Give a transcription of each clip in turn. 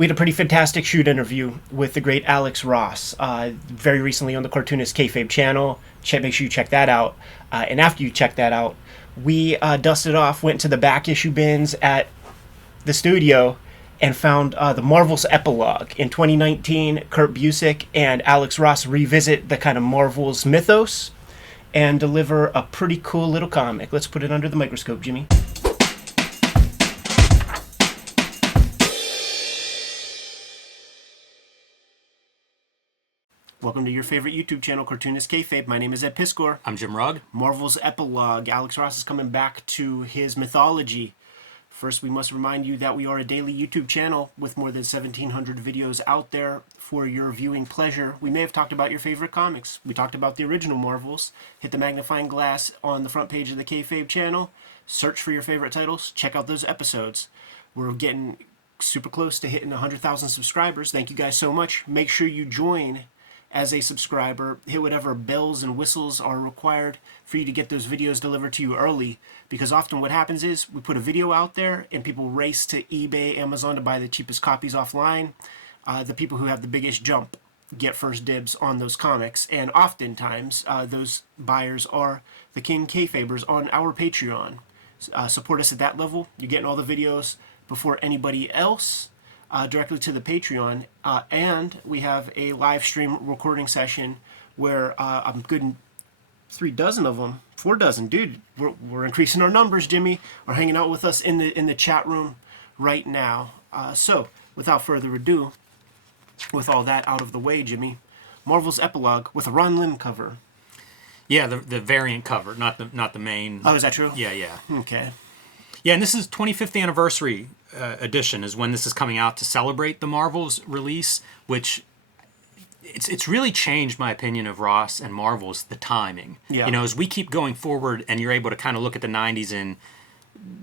We had a pretty fantastic shoot interview with the great Alex Ross very recently on the Cartoonist Kayfabe channel. Make sure you check that out. And after you check that out, we dusted off, went to the back issue bins at the studio, and found the Marvel's Epilogue. In 2019, Kurt Busiek and Alex Ross revisit the kind of Marvel's mythos and deliver a pretty cool little comic. Let's put it under the microscope, Jimmy. Welcome to your favorite YouTube channel, Cartoonist Kayfabe. My name is Ed Piskor. I'm Jim Rugg. Marvel's Epilogue. Alex Ross is coming back to his mythology. First, we must remind you that we are a daily YouTube channel with more than 1,700 videos out there for your viewing pleasure. We may have talked about your favorite comics. We talked about the original Marvels. Hit the magnifying glass on the front page of the Kayfabe channel. Search for your favorite titles. Check out those episodes. We're getting super close to hitting 100,000 subscribers. Thank you guys so much. Make sure you join as a subscriber. Hit whatever bells and whistles are required for you to get those videos delivered to you early, because often what happens is we put a video out there and people race to eBay, Amazon to buy the cheapest copies offline. The people who have the biggest jump get first dibs on those comics, and oftentimes those buyers are the King Kayfabers on our Patreon. Support us at that level. You're getting all the videos before anybody else. Directly to the Patreon, and we have a live stream recording session where I'm good in 3 dozen of them, 4 dozen, dude. We're increasing our numbers. Jimmy are hanging out with us in the chat room right now. So without further ado, with all that out of the way, Jimmy, Marvel's Epilogue with a Ron Lim cover. Yeah, the variant cover, not the main. Oh, is that true? Yeah. Okay. Yeah, and this is 25th anniversary edition is when this is coming out to celebrate the Marvel's release, which it's really changed my opinion of Ross and Marvel's, the timing. Yeah. You know, as we keep going forward and you're able to kind of look at the 90s in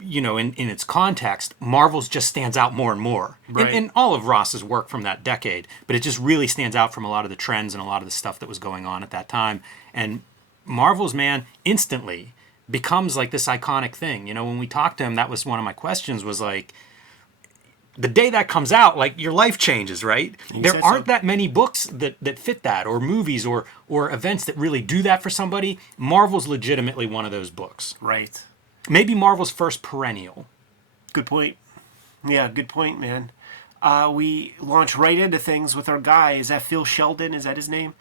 its context, Marvel's just stands out more and more. Right. In all of Ross's work from that decade, but it just really stands out from a lot of the trends and a lot of the stuff that was going on at that time. And Marvel's, man, instantly becomes like this iconic thing. You know, when we talked to him, that was one of my questions, was like, the day that comes out, like, your life changes, right? There aren't that many books that fit that, or movies or events that really do that for somebody. Marvel's legitimately one of those books. Right. Maybe Marvel's first perennial. Good point. Yeah, good point, man. We launch right into things with our guy. Is that Phil Sheldon? Is that his name?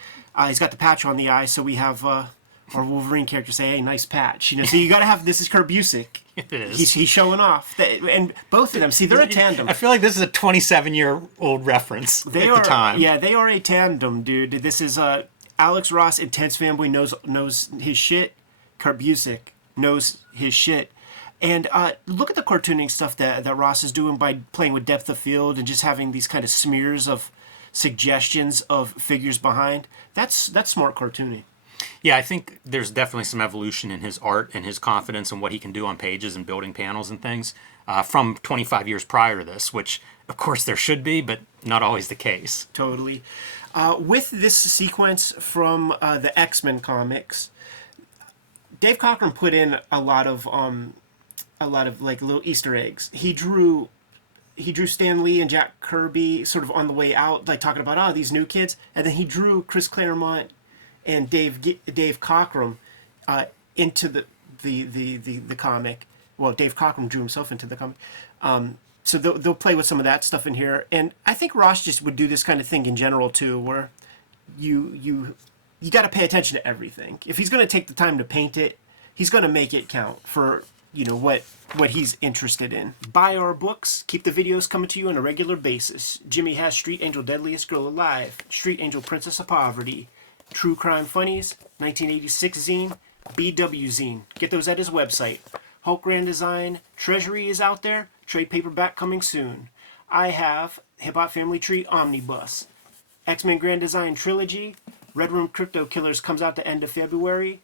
He's got the patch on the eye, so we have our Wolverine character say, "Hey, nice patch." You know, so you got to have, this is Kurt Busiek. It is. He's showing off, and both of them. See, they're a tandem. I feel like this is a 27-year-old reference the time. Yeah, they are a tandem, dude. This is Alex Ross, intense fanboy, knows his shit. Kurt Busiek knows his shit. And look at the cartooning stuff that Ross is doing by playing with depth of field and just having these kind of smears of suggestions of figures behind. That's smart cartooning. Yeah, I think there's definitely some evolution in his art and his confidence in what he can do on pages and building panels and things from 25 years prior to this, which, of course, there should be, but not always the case. Totally. With this sequence from the X-Men comics, Dave Cockrum put in a lot of like little Easter eggs. He drew Stan Lee and Jack Kirby sort of on the way out, like talking about these new kids, and then he drew Chris Claremont and Dave Cockrum into the comic. Well, Dave Cockrum drew himself into the comic. So they'll play with some of that stuff in here. And I think Ross just would do this kind of thing in general too, where you got to pay attention to everything. If he's going to take the time to paint it, he's going to make it count for, you know, what he's interested in. Buy our books. Keep the videos coming to you on a regular basis. Jimmy has Street Angel Deadliest Girl Alive, Street Angel Princess of Poverty, True Crime Funnies, 1986 zine, BW zine. Get those at his website. Hulk Grand Design, Treasury is out there. Trade paperback coming soon. I have Hip Hop Family Tree Omnibus, X-Men Grand Design Trilogy, Red Room Crypto Killers comes out the end of February,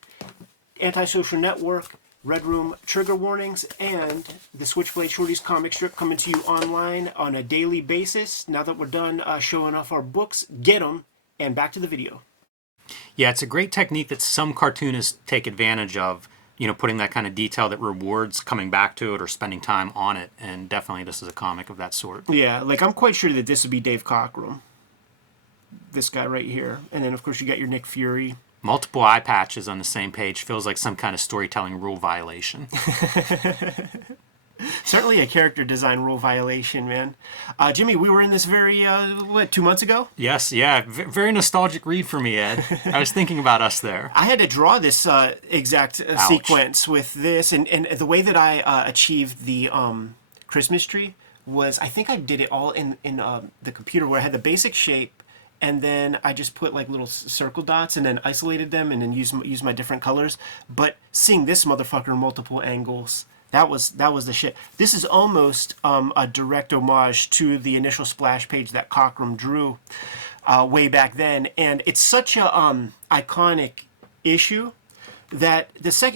Antisocial Network, Red Room Trigger Warnings, and the Switchblade Shorties comic strip coming to you online on a daily basis. Now that we're done showing off our books, get them, and back to the video. Yeah, it's a great technique that some cartoonists take advantage of, putting that kind of detail that rewards coming back to it or spending time on it. And definitely this is a comic of that sort. Yeah, like I'm quite sure that this would be Dave Cockrum. This guy right here. And then, of course, you got your Nick Fury. Multiple eye patches on the same page feels like some kind of storytelling rule violation. Certainly a character design rule violation, man. Jimmy, we were in this 2 months ago? Yes, yeah. Very nostalgic read for me, Ed. I was thinking about us there. I had to draw this exact sequence with this, and the way that I achieved the Christmas tree was, I think I did it all in the computer, where I had the basic shape, and then I just put like little circle dots and then isolated them and then use my different colors. But seeing this motherfucker in multiple angles, that was the shit. This is almost a direct homage to the initial splash page that Cockrum drew way back then, and it's such a iconic issue that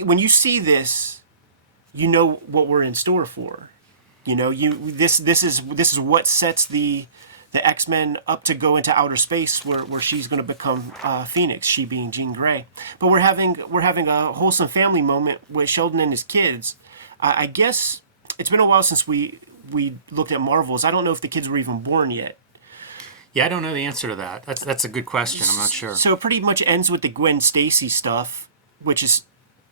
when you see this, you know what we're in store for. This is what sets the X-Men up to go into outer space, where she's going to become Phoenix, she being Jean Grey. But we're having a wholesome family moment with Sheldon and his kids. I guess it's been a while since we looked at Marvels. I don't know if the kids were even born yet. Yeah, I don't know the answer to that. That's a good question. I'm not sure. So it pretty much ends with the Gwen Stacy stuff, which is,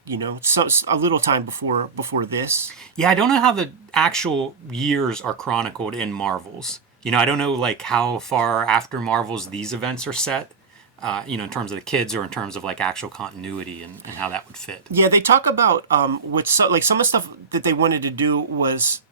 a little time before this. Yeah, I don't know how the actual years are chronicled in Marvels. I don't know like how far after Marvels these events are set, in terms of the kids or in terms of like actual continuity and how that would fit. Yeah, they talk about some of the stuff that they wanted to do was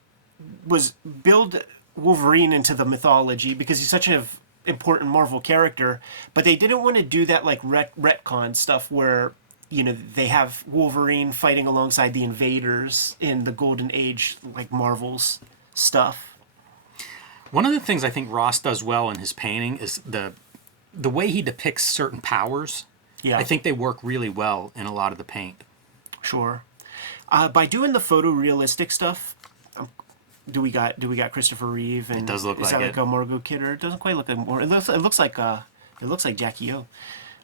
build Wolverine into the mythology because he's such an important Marvel character, but they didn't want to do that like retcon stuff where they have Wolverine fighting alongside the Invaders in the Golden Age like Marvel's stuff. One of the things I think Ross does well in his painting is the way he depicts certain powers. Yeah. I think they work really well in a lot of the paint. Sure. By doing the photorealistic stuff, do we got Christopher Reeve, and it does look is like that like a Margot Kidder? It doesn't quite look like more. It looks like Jackie O.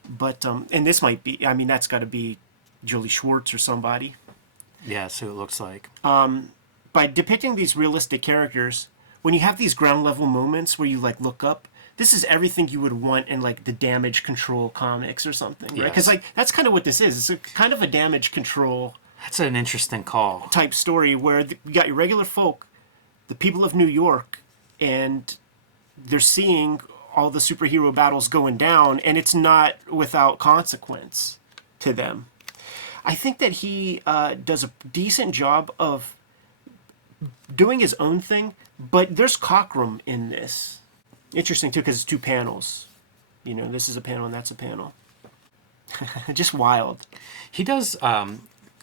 But and this might be. I mean, that's got to be Julie Schwartz or somebody. Yeah, so it looks like. By depicting these realistic characters, when you have these ground level moments where you like look up, this is everything you would want in like the Damage Control comics or something, right? Because like that's kind of what this is. It's a kind of a Damage Control. That's an interesting call. Type story where you got your regular folk, the people of New York, and they're seeing all the superhero battles going down, and it's not without consequence to them. I think that he does a decent job of doing his own thing, but there's Cockrum in this. Interesting, too, because it's two panels. This is a panel and that's a panel. Just wild. He does,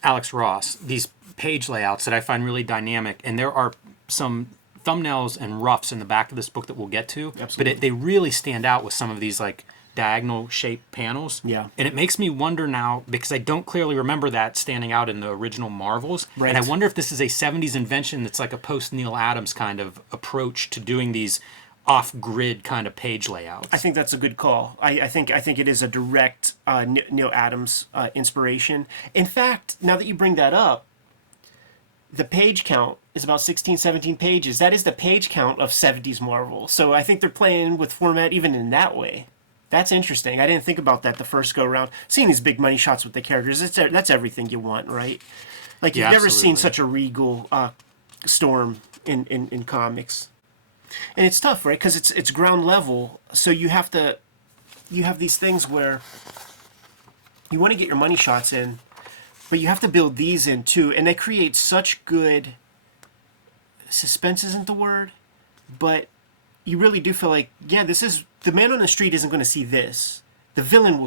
Alex Ross, these page layouts that I find really dynamic, and there are some thumbnails and roughs in the back of this book that we'll get to. Absolutely. But they really stand out with some of these like diagonal shaped panels. Yeah. And it makes me wonder now, because I don't clearly remember that standing out in the original Marvels. Right. And I wonder if this is a 70s invention that's like a post-Neil Adams kind of approach to doing these off-grid kind of page layouts. I think that's a good call. I think it is a direct Neil Adams inspiration. In fact, now that you bring that up, the page count is about 16, 17 pages. That is the page count of 70s Marvel. So I think they're playing with format even in that way. That's interesting. I didn't think about that the first go around. Seeing these big money shots with the characters, that's everything you want, right? Like you've never seen such a regal Storm in comics. And it's tough, right? Because it's ground level, so you have these things where you want to get your money shots in, but you have to build these in too, and they create such good suspense isn't the word, but you really do feel like, yeah, this is the man on the street isn't going to see this. The villain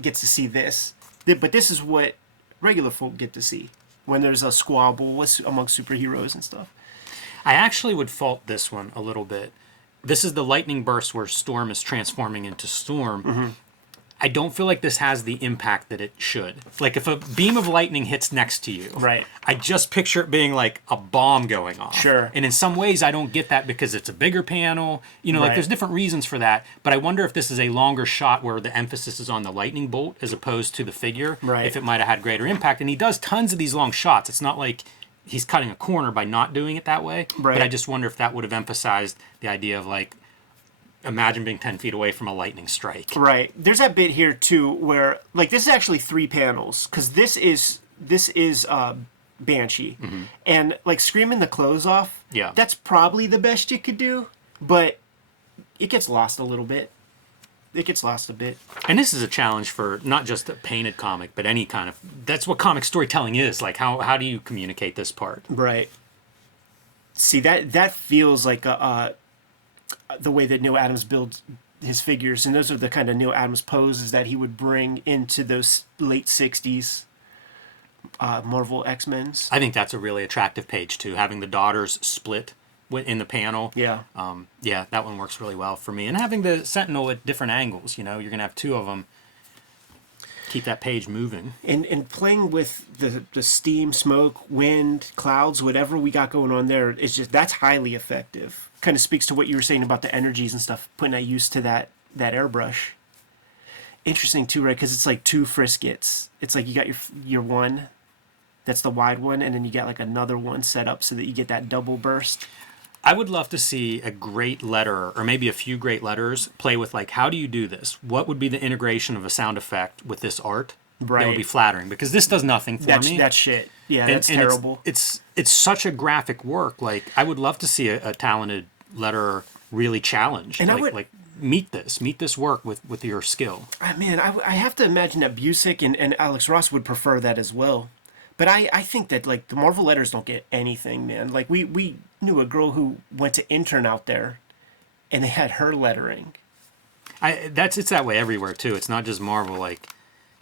gets to see this, but this is what regular folk get to see when there's a squabble amongst superheroes and stuff. I actually would fault this one a little bit. This is the lightning burst where Storm is transforming into Storm. Mm-hmm. I don't feel like this has the impact that it should. Like if a beam of lightning hits next to you, Right. I just picture it being like a bomb going off. Sure. And in some ways I don't get that because it's a bigger panel. You know, like Right. there's different reasons for that. But I wonder if this is a longer shot where the emphasis is on the lightning bolt as opposed to the figure. Right. If it might have had greater impact. And he does tons of these long shots. It's not like he's cutting a corner by not doing it that way. Right. But I just wonder if that would have emphasized the idea of like, imagine being 10 feet away from a lightning strike. Right. There's that bit here too where like this is actually 3 panels because this is Banshee, and like screaming the clothes off. Yeah. That's probably the best you could do, but it gets lost a little bit. It gets lost a bit. And this is a challenge for not just a painted comic, but any kind of... That's what comic storytelling is. Like, how do you communicate this part? Right. See, that feels like the way that Neil Adams builds his figures, and those are the kind of Neil Adams poses that he would bring into those late 60s Marvel X-Men's. I think that's a really attractive page, too. Having the daughters split in the panel. Yeah. Yeah, that one works really well for me. And having the Sentinel at different angles, you know, you're going to have 2 of them. Keep that page moving. And playing with the steam, smoke, wind, clouds, whatever we got going on there, is just, that's highly effective. Kind of speaks to what you were saying about the energies and stuff, putting that use to that airbrush. Interesting too, right? Because it's like 2 Friskets. It's like you got your one, that's the wide one, and then you got like another one set up so that you get that double burst. I would love to see a great letterer, or maybe a few great letterers, play with like, how do you do this? What would be the integration of a sound effect with this art? Right. That would be flattering, because this does nothing for me. That's shit. Yeah, And- that's and terrible. It's such a graphic work. Like, I would love to see a talented letterer really challenged. And I like, would- like meet this work with your skill. Man, I have to imagine that Busick and Alex Ross would prefer that as well. But I think that like the Marvel letters don't get anything, man. Like we knew a girl who went to intern out there, and they had her lettering. It's that way everywhere too. It's not just Marvel. Like,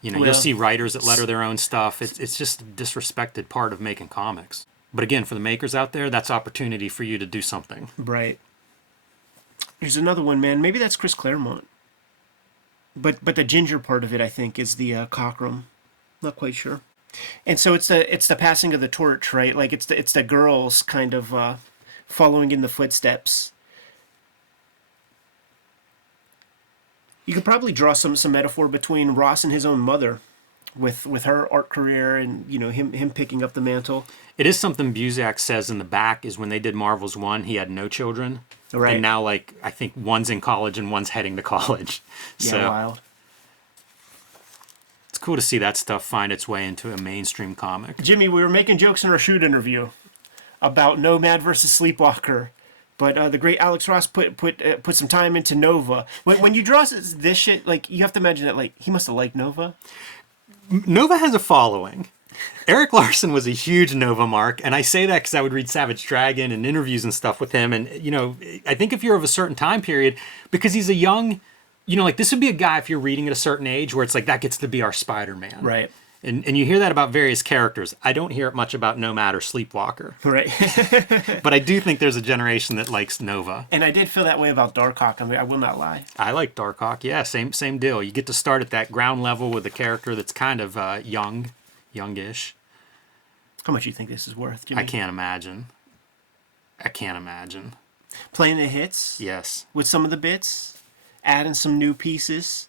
you know, Well, you'll see writers that letter their own stuff. It's just a disrespected part of making comics. But again, for the makers out there, that's opportunity for you to do something. Right. Here's another one, man. Maybe that's Chris Claremont. But the ginger part of it, I think, is the Cockrum. Not quite sure. And so it's the passing of the torch, right? Like it's the girls kind of following in the footsteps. You could probably draw some metaphor between Ross and his own mother, with her art career and, you know, him picking up the mantle. It is something Busiek says in the back is when they did Marvel's 1, he had no children. Right. And now, like, I think one's in college and one's heading to college. Yeah, So wild. it's cool to see that stuff find its way into a mainstream comic. Jimmy, we were making jokes in our shoot interview about Nomad versus Sleepwalker, but the great Alex Ross put some time into Nova. When you draw this shit, like, you have to imagine that, like, he must have liked Nova. Nova has a following. Eric Larson was a huge Nova mark, and I say that because I would read Savage Dragon and interviews and stuff with him, and, you know, I think if you're of a certain time period, because he's a young, you know, like, this would be a guy, if you're reading at a certain age, where it's like, that gets to be our Spider-Man. Right. And you hear that about various characters. I don't hear it much about Nomad or Sleepwalker. Right. But I do think there's a generation that likes Nova. And I did feel that way about Darkhawk. I mean, I will not lie. I like Darkhawk. Yeah, same deal. You get to start at that ground level with a character that's kind of youngish. How much do you think this is worth, Jimmy? I can't imagine. Playing the hits Yes. with some of the bits, adding some new pieces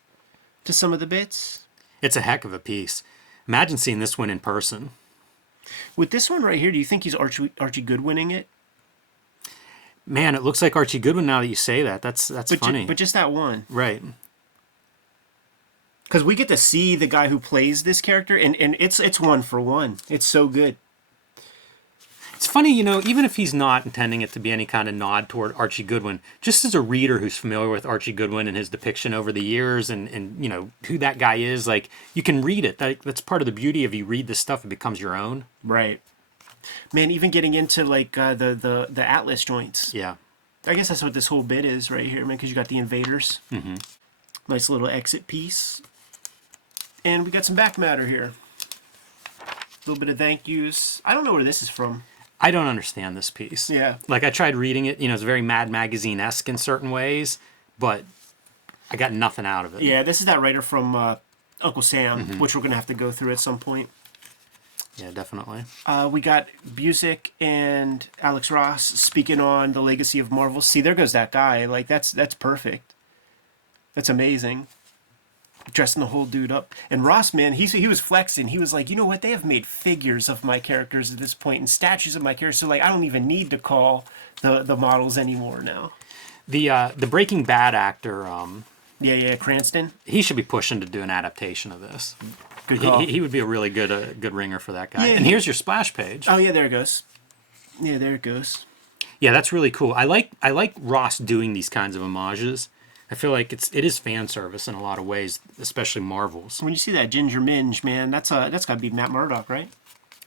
to some of the bits. It's a heck of a piece. Imagine seeing this one in person. With this one right here, do you think he's Archie Goodwinning it? Man, it looks like Archie Goodwin now that you say that. That's funny. But just that one. Right. Because we get to see the guy who plays this character, and it's one for one. It's so good. It's funny, you know, even if he's not intending it to be any kind of nod toward Archie Goodwin, just as a reader who's familiar with Archie Goodwin and his depiction over the years and you know, who that guy is, like, you can read it. That's part of the beauty of you read this stuff, it becomes your own. Right. Man, even getting into, like, the Atlas joints. Yeah. I guess that's what this whole bit is right here, man, because you got the invaders. Mm-hmm. Nice little exit piece. And we got some back matter here. A little bit of thank yous. I don't know where this is from. I don't understand this piece. Yeah. Like, I tried reading it, you know, it's very Mad Magazine-esque in certain ways, but I got nothing out of it. Yeah, this is that writer from Uncle Sam, which we're going to have to go through at some point. Yeah, definitely. We got Busiek and Alex Ross speaking on the legacy of Marvel. See, there goes that guy. Like, that's perfect. That's amazing. Dressing the whole dude up. And Ross, man, he was flexing. He was like, you know what? They have made figures of my characters at this point and statues of my characters. So, like, I don't even need to call the models anymore now. The Breaking Bad actor, Yeah, Cranston. he should be pushing to do an adaptation of this. Good call. He would be a really good ringer for that guy. Yeah, and here's your splash page. Oh, yeah, there it goes. Yeah, there it goes. Yeah, that's really cool. I like Ross doing these kinds of homages. I feel like it is fan service in a lot of ways, especially Marvel's. When you see that Ginger Minge, man, that's got to be Matt Murdock, right?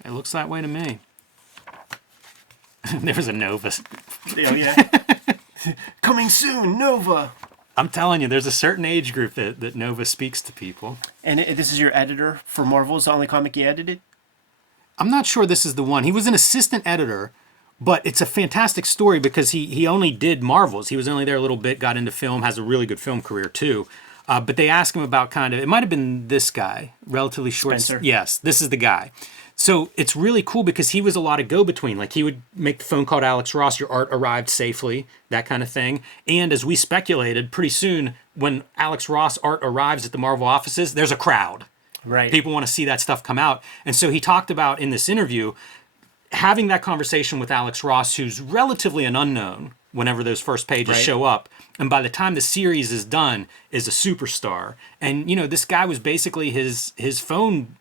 It looks that way to me. There's a Nova. Oh, yeah. Coming soon, Nova. I'm telling you, there's a certain age group that Nova speaks to people. And this is your editor for Marvel's the only comic you edited? I'm not sure this is the one. He was an assistant editor, but it's a fantastic story because he only did Marvels. He was only there a little bit, got into film, has a really good film career too. But they asked him about it might have been this guy, relatively short. Spencer. Yes, this is the guy. So it's really cool because he was a lot of go-between. Like he would make the phone call to Alex Ross, your art arrived safely, that kind of thing. And as we speculated, pretty soon when Alex Ross art arrives at the Marvel offices, there's a crowd. Right. People want to see that stuff come out. And so he talked about in this interview having that conversation with Alex Ross, who's relatively an unknown whenever those first pages show up. And by the time the series is done, is a superstar. And, this guy was basically his phone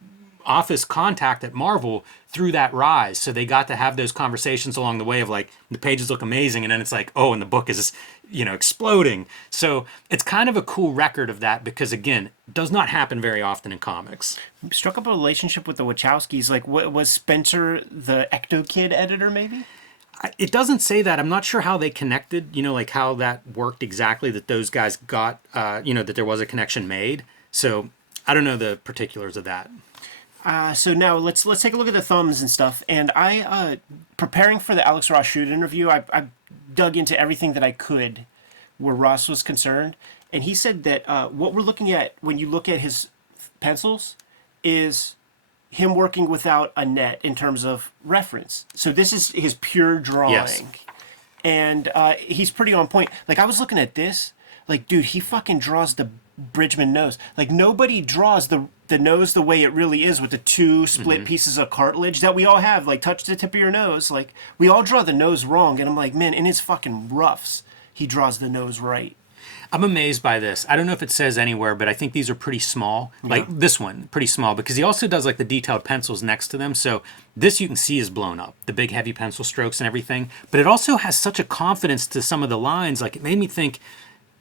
office contact at Marvel through that rise. So they got to have those conversations along the way of like, the pages look amazing. And then it's like, oh, and the book is, exploding. So it's kind of a cool record of that because, again, it does not happen very often in comics. Struck up a relationship with the Wachowskis. Like, was Spencer the Ecto Kid editor, maybe? It doesn't say that. I'm not sure how they connected, like how that worked exactly, that those guys got, that there was a connection made. So I don't know the particulars of that. So now let's take a look at the thumbs and stuff. And I, preparing for the Alex Ross shoot interview, I dug into everything that I could where Ross was concerned. And he said that what we're looking at when you look at his pencils is him working without a net in terms of reference. So this is his pure drawing. Yes. And he's pretty on point. Like, I was looking at this. Like, dude, he fucking draws the Bridgman nose. Like, nobody draws the nose the way it really is with the two split pieces of cartilage that we all have. Like, touch the tip of your nose. Like, we all draw the nose wrong. And I'm like, man, in his fucking roughs, he draws the nose right. I'm amazed by this. I don't know if it says anywhere, but I think these are pretty small. Like this one, pretty small, because he also does like the detailed pencils next to them. So this you can see is blown up, the big heavy pencil strokes and everything. But it also has such a confidence to some of the lines. Like it made me think,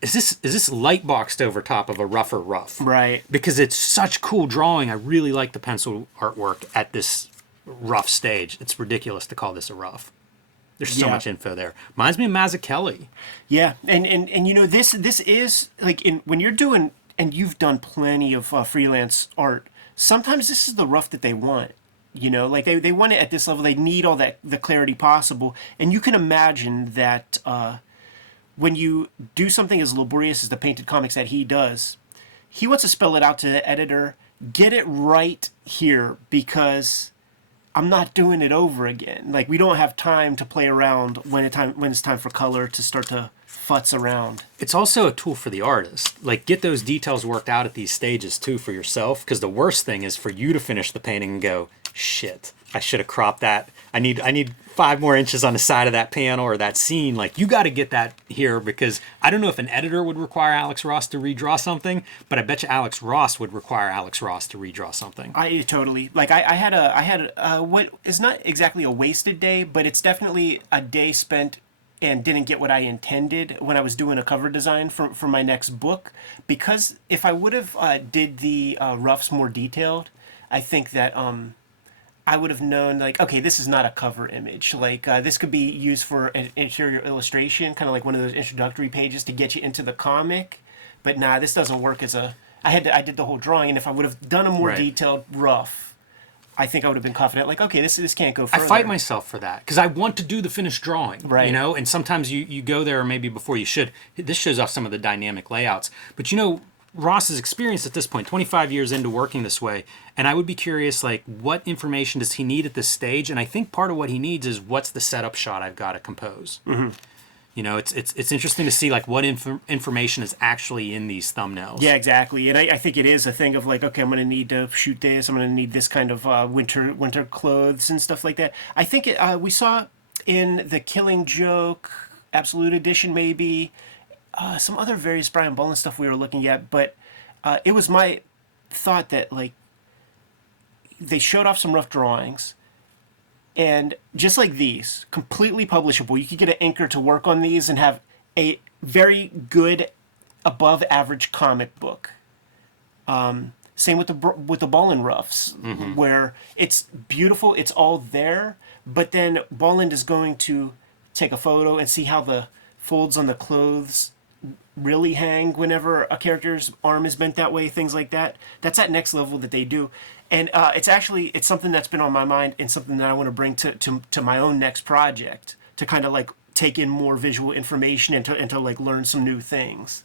is this light boxed over top of a rougher rough? Right. Because it's such cool drawing. I really like the pencil artwork at this rough stage. It's ridiculous to call this a rough. There's so much info there. Reminds me of Mazzucchelli. Yeah, and this is like when you're doing, and you've done plenty of freelance art. Sometimes this is the rough that they want. Like they want it at this level. They need all the clarity possible, and you can imagine that when you do something as laborious as the painted comics that he does, he wants to spell it out to the editor. Get it right here because I'm not doing it over again. Like, we don't have time to play around when it's time for color to start to futz around. It's also a tool for the artist. Like, get those details worked out at these stages, too, for yourself. Because the worst thing is for you to finish the painting and go, shit, I should have cropped that. I need 5 more inches on the side of that panel or that scene. Like, you got to get that here because I don't know if an editor would require Alex Ross to redraw something, but I bet you Alex Ross would require Alex Ross to redraw something. I totally. Like, I had what is not exactly a wasted day, but it's definitely a day spent and didn't get what I intended when I was doing a cover design for my next book. Because if I would have did the roughs more detailed, I think that I would have known, like, okay, this is not a cover image. Like, this could be used for an interior illustration, kind of like one of those introductory pages to get you into the comic. But nah, this doesn't work as a... I did the whole drawing, and if I would have done a more detailed rough, I think I would have been confident, like, okay, this can't go I further. fight myself for that because I want to do the finished drawing, Right. you know, and sometimes you go there maybe before you should. This shows off some of the dynamic layouts. But, you know, Ross's experience at this point, 25 years into working this way, and I would be curious, like, what information does he need at this stage? And I think part of what he needs is what's the setup shot I've got to compose. Mm-hmm. You know, it's interesting to see, like, what information is actually in these thumbnails. Yeah, exactly. And I think it is a thing of like, okay, I'm going to need to shoot this. I'm going to need this kind of winter clothes and stuff like that. I think we saw in the Killing Joke Absolute Edition maybe some other various Brian Bolland stuff we were looking at, but it was my thought that like they showed off some rough drawings. And just like these, completely publishable. You could get an inker to work on these and have a very good, above average comic book. Same with the Bolland roughs, where it's beautiful, it's all there, but then Bolland is going to take a photo and see how the folds on the clothes really hang whenever a character's arm is bent that way, things like that. That's that next level that they do. And it's something that's been on my mind and something that I want to bring to my own next project to kind of like take in more visual information and to like learn some new things.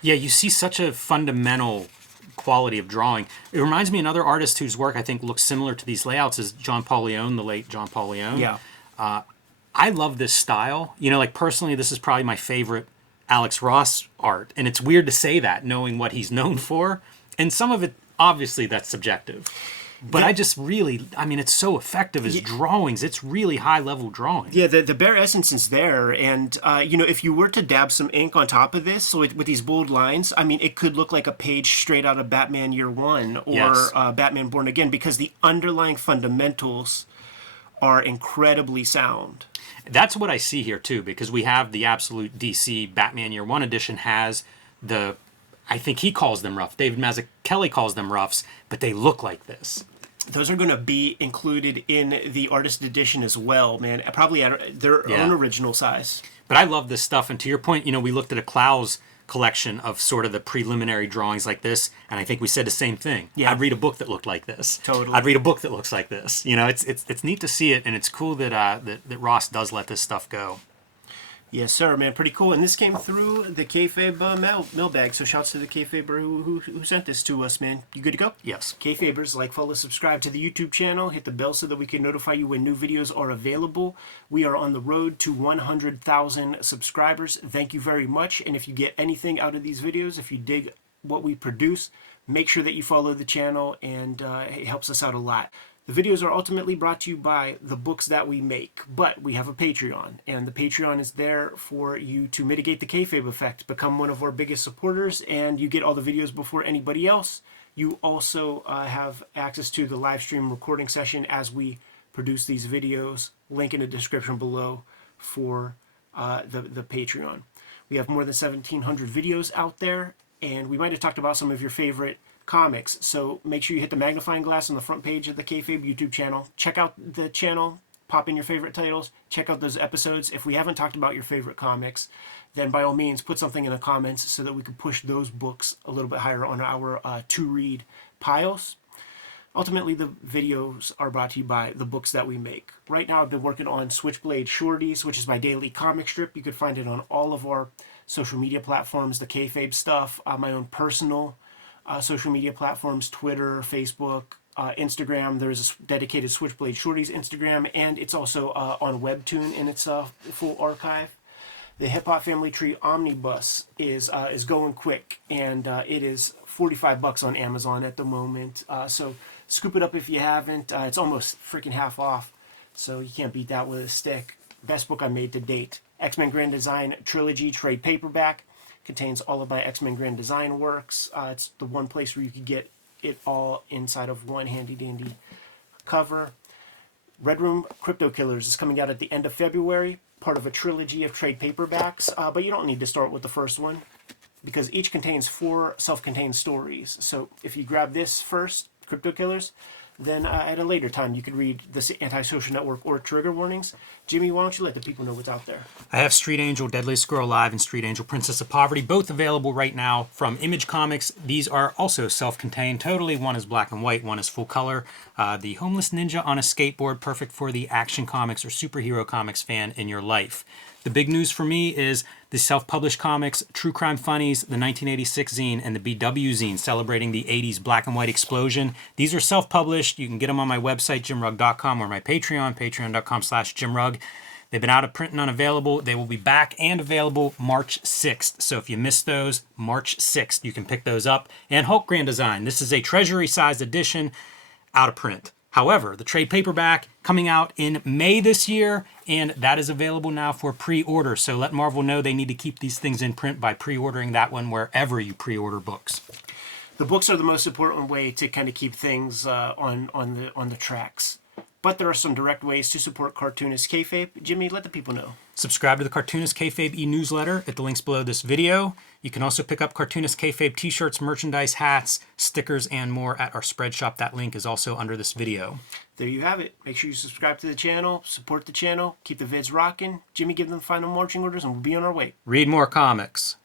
Yeah, you see such a fundamental quality of drawing. It reminds me of another artist whose work I think looks similar to these layouts is John Paul Leon, the late John Paul Leon. Yeah. I love this style. You know, like personally, this is probably my favorite Alex Ross art. And it's weird to say that, knowing what he's known for. And some of it, obviously, that's subjective. But I just really, I mean, it's so effective as drawings. It's really high-level drawing. Yeah, the bare essence is there. And, you know, if you were to dab some ink on top of this, so with these bold lines, I mean, it could look like a page straight out of Batman Year One or Batman Born Again, because the underlying fundamentals are incredibly sound. That's what I see here, too, because we have the Absolute DC Batman Year One edition has the... I think he calls them rough. David Mazzucchelli calls them roughs, but they look like this. Those are going to be included in the artist edition as well, man. Probably at their own original size. But I love this stuff. And to your point, you know, we looked at a Klaus collection of sort of the preliminary drawings like this, and I think we said the same thing. Yeah. I'd read a book that looked like this. Totally. I'd read a book that looks like this. You know, it's neat to see it, and it's cool that that Ross does let this stuff go. Yes, sir, man. Pretty cool. And this came through the Kayfabe mailbag. So shouts to the Kayfaber who sent this to us, man. You good to go? Yes. Kayfabers, like, follow, subscribe to the YouTube channel. Hit the bell so that we can notify you when new videos are available. We are on the road to 100,000 subscribers. Thank you very much. And if you get anything out of these videos, if you dig what we produce, make sure that you follow the channel, and it helps us out a lot. The videos are ultimately brought to you by the books that we make, but we have a Patreon, and the Patreon is there for you to mitigate the kayfabe effect, become one of our biggest supporters, and you get all the videos before anybody else. You also have access to the live stream recording session as we produce these videos. Link in the description below for the Patreon. We have more than 1,700 videos out there, and we might have talked about some of your favorite comics, so make sure you hit the magnifying glass on the front page of the Kayfabe YouTube channel. Check out the channel, pop in your favorite titles, check out those episodes. If we haven't talked about your favorite comics, then by all means put something in the comments so that we can push those books a little bit higher on our to-read piles. Ultimately, the videos are brought to you by the books that we make. Right now, I've been working on Switchblade Shorties, which is my daily comic strip. You could find it on all of our social media platforms, the Kayfabe stuff, my own personal social media platforms, Twitter, Facebook, Instagram. There's a dedicated Switchblade Shorties Instagram, and it's also on Webtoon in its full archive. The Hip Hop Family Tree Omnibus is going quick, and it is $45 on Amazon at the moment. So scoop it up if you haven't. It's almost freaking half off, so you can't beat that with a stick. Best book I made to date. X-Men Grand Design Trilogy trade paperback. Contains all of my X-Men Grand Design works. It's the one place where you could get it all inside of one handy-dandy cover. Red Room Crypto Killers is coming out at the end of February, part of a trilogy of trade paperbacks, but you don't need to start with the first one because each contains 4 self-contained stories. So if you grab this first, Crypto Killers, then at a later time you could read the Antisocial Network or Trigger Warnings. Jimmy, why don't you let the people know what's out there? I have Street Angel, Deadliest Girl Alive, and Street Angel, Princess of Poverty, both available right now from Image Comics. These are also self-contained totally. One is black and white, one is full color. The Homeless Ninja on a Skateboard, perfect for the action comics or superhero comics fan in your life. The big news for me is the self-published comics, True Crime Funnies, the 1986 zine, and the BW zine celebrating the 80s black and white explosion. These are self-published. You can get them on my website, jimrugg.com, or my Patreon, patreon.com/jimrugg. They've been out of print and unavailable. They will be back and available March 6th. So if you missed those, March 6th, you can pick those up. And Hulk Grand Design. This is a treasury-sized edition, out of print. However, the trade paperback coming out in May this year, and that is available now for pre-order. So let Marvel know they need to keep these things in print by pre-ordering that one wherever you pre-order books. The books are the most important way to kind of keep things on the tracks. But there are some direct ways to support Cartoonist Kayfabe. Jimmy, let the people know. Subscribe to the Cartoonist Kayfabe e-newsletter at the links below this video. You can also pick up Cartoonist Kayfabe t-shirts, merchandise, hats, stickers, and more at our spread shop. That link is also under this video. There you have it. Make sure you subscribe to the channel, support the channel, keep the vids rocking. Jimmy, give them the final marching orders, and we'll be on our way. Read more comics.